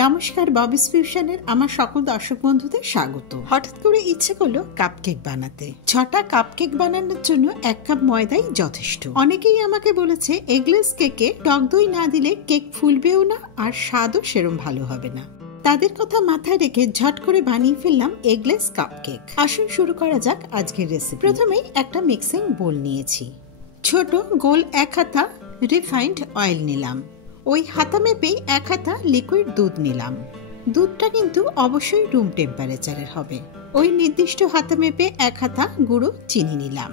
নমস্কার, ববিস ফিউশনের আমার সকল দর্শক বন্ধুদের স্বাগত। হঠাৎ করে ইচ্ছে করলো কাপকেক বানাতে। 6টা কাপকেক বানানোর জন্য 1 কাপ ময়দাই যথেষ্ট। অনেকেই আমাকে বলেছে এগলেস কেকে টক দই না দিলে কেক ফুলবেও না আর স্বাদও সেরকম ভালো হবে না। তাদের কথা মাথায় রেখে ঝট করে বানিয়ে ফেললাম এগলেস কাপকেক। আসুন শুরু করা যাক আজকের রেসিপি। প্রথমেই একটা মিক্সিং বোল নিয়েছি। ছোট গোল 1 হাতা রিফাইন্ড অয়েল নিলাম। ওই হাতা মেপে 1 হাতা লিকুইড দুধ নিলাম। দুধটা কিন্তু অবশ্যই রুম টেম্পারেচারের হবে। ওই নির্দিষ্ট হাতা মেপে 1 হাতা গুঁড়ো চিনি নিলাম।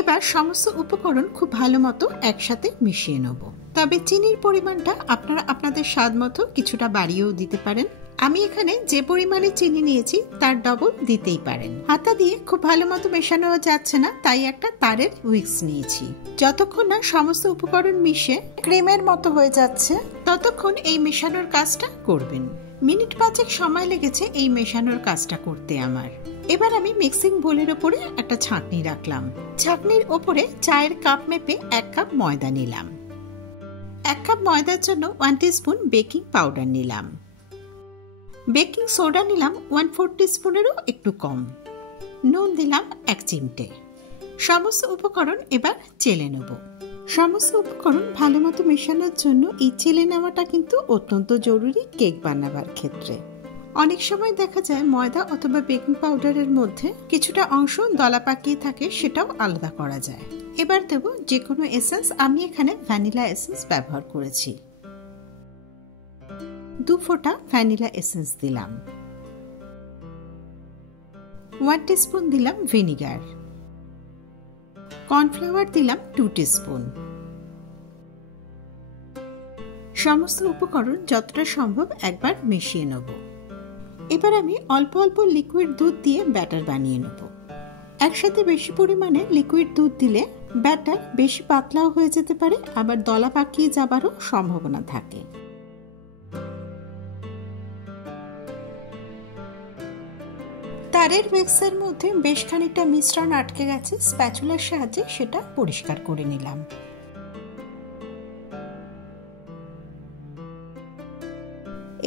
এবার সমস্ত উপকরণ খুব ভালো মতো একসাথে মিশিয়ে নেব। তবে চিনির পরিমাণটা আপনারা আপনাদের স্বাদ মতো কিছুটা বাড়িয়েও দিতে পারেন। আমি এখানে যে পরিমাণে চিনি নিয়েছি তার ডবল দিতেই পারেন। হাতা দিয়ে খুব ভালো মতো মেশানো যাচ্ছে না, তাই একটা তারের উইক্স নিয়েছি। যতক্ষণ না সমস্ত উপকরণ মিশে ক্রিমের মতো হয়ে যাচ্ছে ততক্ষণ এই মেশানোর কাজটা করবেন। মিনিট 5 সময় লেগেছে এই মেশানোর কাজটা করতে আমার। এবার আমি মিক্সিং বোলের ওপরে একটা ছাঁকনি রাখলাম। ছাঁকনির ওপরে চায়ের কাপ মেপে 1 কাপ ময়দা নিলাম। 1 কাপ ময়দার জন্য 1 টিস্পুন বেকিং পাউডার নিলাম। বেকিং সোডা নিলাম 1/4 টিস্পুনেরও একটু কম। নুন দিলাম 1 চিমটে। সমস্ত উপকরণ এবার চেলে নেব। সমস্ত উপকরণ ভালো মতো মেশানোর জন্য এই চেলে নেওয়াটা কিন্তু অত্যন্ত জরুরি কেক বানাবার ক্ষেত্রে। অনেক সময় দেখা যায় ময়দা অথবা বেকিং পাউডারের মধ্যে কিছুটা অংশ দলা পাকিয়ে থাকে, সেটাও আলাদা করা যায়। এবার দেব যে কোনো এসেন্স। আমি এখানে ভ্যানিলা এসেন্স ব্যবহার করেছি। 2 ফোঁটা ভ্যানিলা এসেন্স দিলাম। 1 টিস্পুন দিলাম ভিনিগার। কর্নফ্লাওয়ার দিলাম 2 টিস্পুন। সমস্ত উপকরণ যতটা সম্ভব একবার মিশিয়ে নেব। এবার আমি অল্প অল্প লিকুইড দুধ দিয়ে ব্যাটার বানিয়ে নেব। একসাথে বেশি পরিমাণে লিকুইড দুধ দিলে ব্যাটার বেশি পাতলাও হয়ে যেতে পারে, আবার দলা পাকিয়ে যাবারও সম্ভাবনা থাকে। তারের মিক্সার মধ্যে বেশ খানিকটা মিশ্রণ আটকে গেছে। স্প্যাচুলার সাহায্যে সেটা পরিষ্কার করে নিলাম।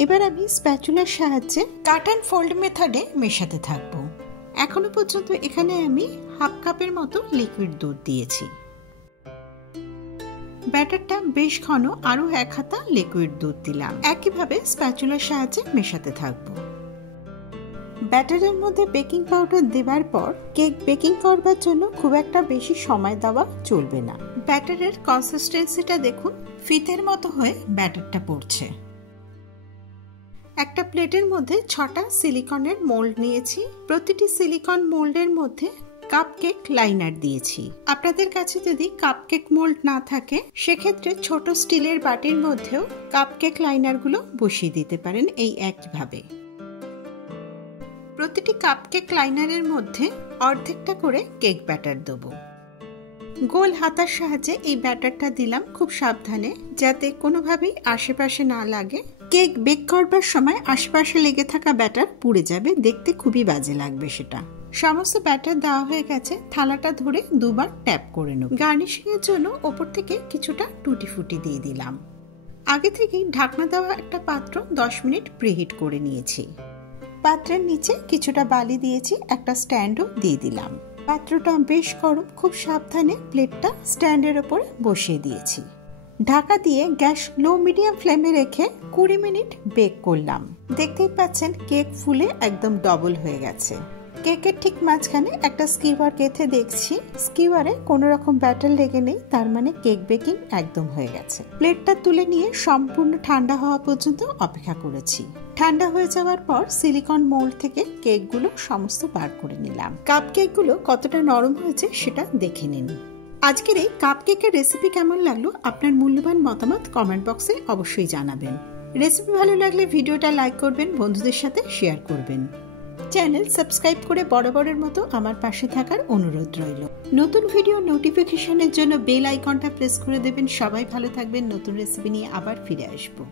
এবার আমি স্প্যাচুলার সাহায্যে কাট অ্যান্ড ফোল্ড মেথডে মেশাতে থাকবো। এখনো পর্যন্ত এখানে আমি 1/2 কাপের মতো লিকুইড দুধ দিয়েছি। ব্যাটারটা বেশ ঘন, আরো 1 হাতা লিকুইড দুধ দিলাম। একইভাবে স্প্যাচুলার সাহায্যে মেশাতে থাকবো। ব্যাটারের মধ্যে বেকিং পাউডার দেওয়ার পর কেক বেকিং করবার জন্য খুব একটা বেশি সময় দেওয়া চলবে না। ব্যাটারের কনসিস্টেন্সিটা দেখুন, ফিতের মতো হয়ে ব্যাটারটা পড়ছে। একটা প্লেটের মধ্যে 6টা সিলিকনের মোল্ড নিয়েছি। প্রতিটি সিলিকন মোল্ডের মধ্যে কাপকেক লাইনার দিয়েছি। আপনাদের কাছে যদি কাপকেক মোল্ড না থাকে সেক্ষেত্রে ছোট স্টিলের বাটির মধ্যেও কাপকেক লাইনারগুলো বসিয়ে দিতে পারেন এই একইভাবে। প্রতিটি কাপকেক লাইনারের মধ্যে অর্ধেকটা করে কেক ব্যাটার দেবো। গোল হাতার সাহায্যে এই ব্যাটারটা দিলাম খুব সাবধানে, যাতে কোনোভাবেই আশেপাশে না লাগে। কেক বেক করবার সময় আশেপাশে লেগে থাকা ব্যাটার পুড়ে যাবে, দেখতে খুবই বাজে লাগবে সেটা। সমস্ত ব্যাটার দেওয়া হয়ে গেছে। থালাটা ধরে 2 বার ট্যাপ করে নেব। গার্নিশিং এর জন্য ওপর থেকে কিছুটা টুটি ফুটি দিয়ে দিলাম। আগে থেকেই ঢাকনা দেওয়া একটা পাত্র 10 মিনিট প্রিহিট করে নিয়েছি। পাত্রের নিচে কিছুটা বালি দিয়েছি, একটা স্ট্যান্ডও দিয়ে দিলাম। পাত্রটা বেশ গরম, খুব সাবধানে প্লেটটা স্ট্যান্ডের ওপরে বসিয়ে দিয়েছি। ঢাকা দিয়ে গ্যাস লো মিডিয়াম ফ্লেমে রেখে 20 মিনিট বেক করলাম। দেখতেই পাচ্ছেন কেক ফুলে একদম ডবল হয়ে গেছে। কেকের ঠিক মাঝখানে একটা স্কিওয়ার গেঁথে দেখছি, স্কিওয়ারে কোনো রকম ব্যাটার লেগে নেই, তার মানে কেক বেকিং একদম হয়ে গেছে। প্লেটটা তুলে নিয়ে সম্পূর্ণ ঠান্ডা হওয়া পর্যন্ত অপেক্ষা করেছি। ঠান্ডা হয়ে যাওয়ার পর সিলিকন মোল্ড থেকে কেকগুলো সমস্ত বার করে নিলাম। কাপকেকগুলো কতটা নরম হয়েছে সেটা দেখে নিন। আজকের এই কাপকেকের রেসিপি কেমন লাগলো আপনার মূল্যবান মতামত কমেন্ট বক্সে অবশ্যই জানাবেন। রেসিপি ভালো লাগলে ভিডিওটা লাইক করবেন, বন্ধুদের সাথে শেয়ার করবেন। চ্যানেল সাবস্ক্রাইব করে বরাবরের মতো আমার পাশে থাকার অনুরোধ রইল। নতুন ভিডিও নোটিফিকেশনের জন্য বেল আইকনটা প্রেস করে দেবেন। সবাই ভালো থাকবেন। নতুন রেসিপি নিয়ে আবার ফিরে আসবো।